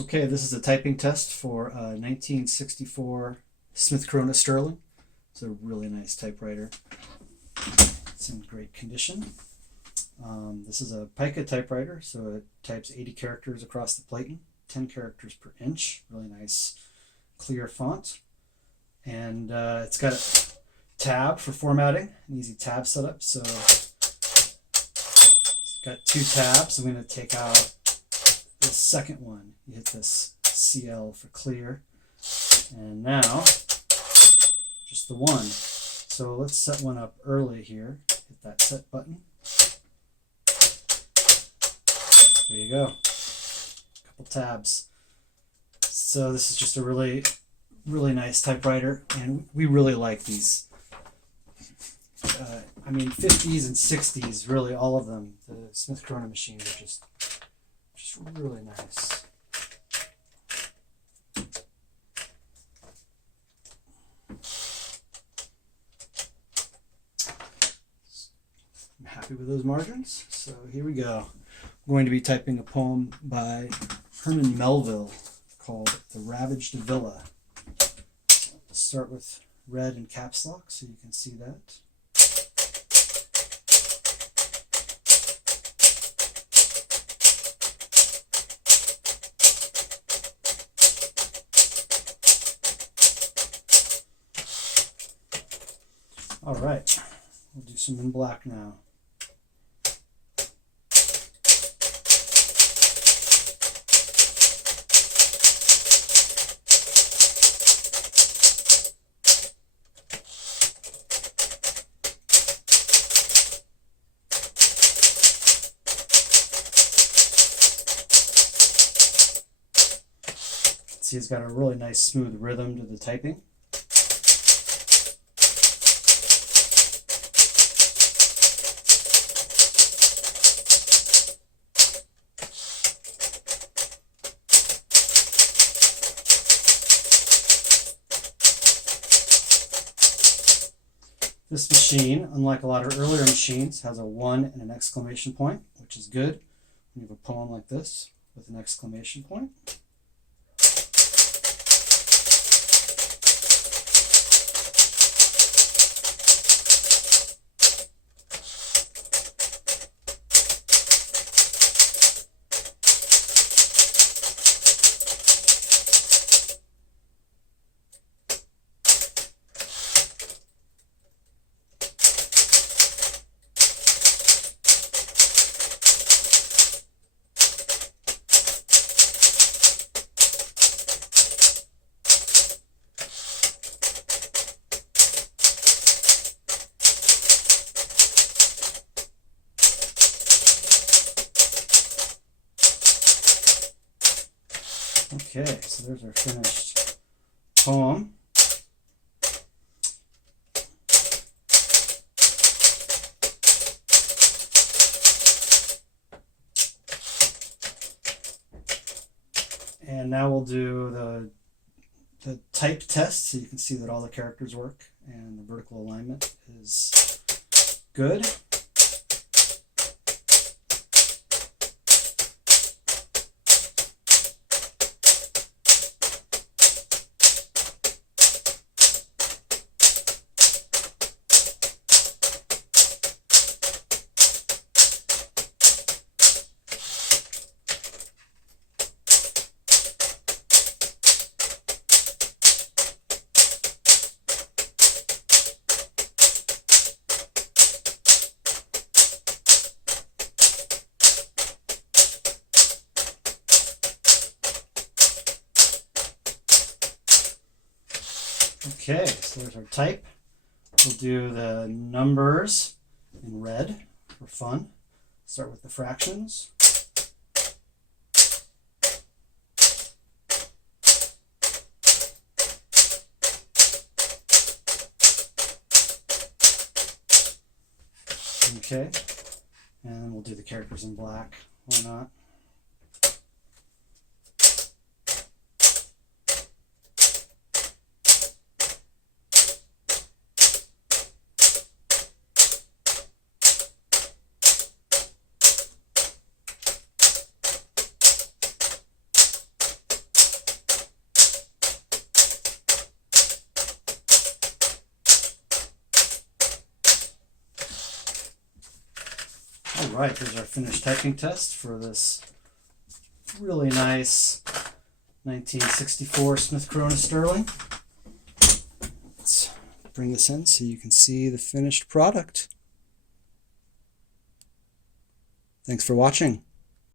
Okay, this is a typing test for 1964 Smith Corona Sterling. It's a really nice typewriter. It's in great condition. This is a pica typewriter, so it types 80 characters across the platen, 10 characters per inch. Really nice, clear font. And it's got a tab for formatting, an easy tab setup. So it's got two tabs. I'm going to take out the second one. You hit this CL for clear, and now just the one. So let's set one up early here. Hit that set button. There you go. A couple tabs. So this is just a really nice typewriter, and we really like these. I mean, 50s and 60s, really all of them. The Smith Corona machines are just really nice. I'm happy with those margins. So here we go. I'm going to be typing a poem by Herman Melville called The Ravaged Villa. I'll start with red and caps lock so you can see that. All right, we'll do some in black now. See, it's got a really nice smooth rhythm to the typing. This machine, unlike a lot of earlier machines, has a 1 and an exclamation point, which is good when you have a poem like this with an exclamation point. Okay, so there's our finished poem. And now we'll do the type test so you can see that all the characters work and the vertical alignment is good. Okay, so there's our type. We'll do the numbers in red for fun. Start with the fractions. Okay, and we'll do the characters in black. Why not? All right, here's our finished typing test for this really nice 1964 Smith Corona Sterling. Let's bring this in so you can see the finished product. Thanks for watching.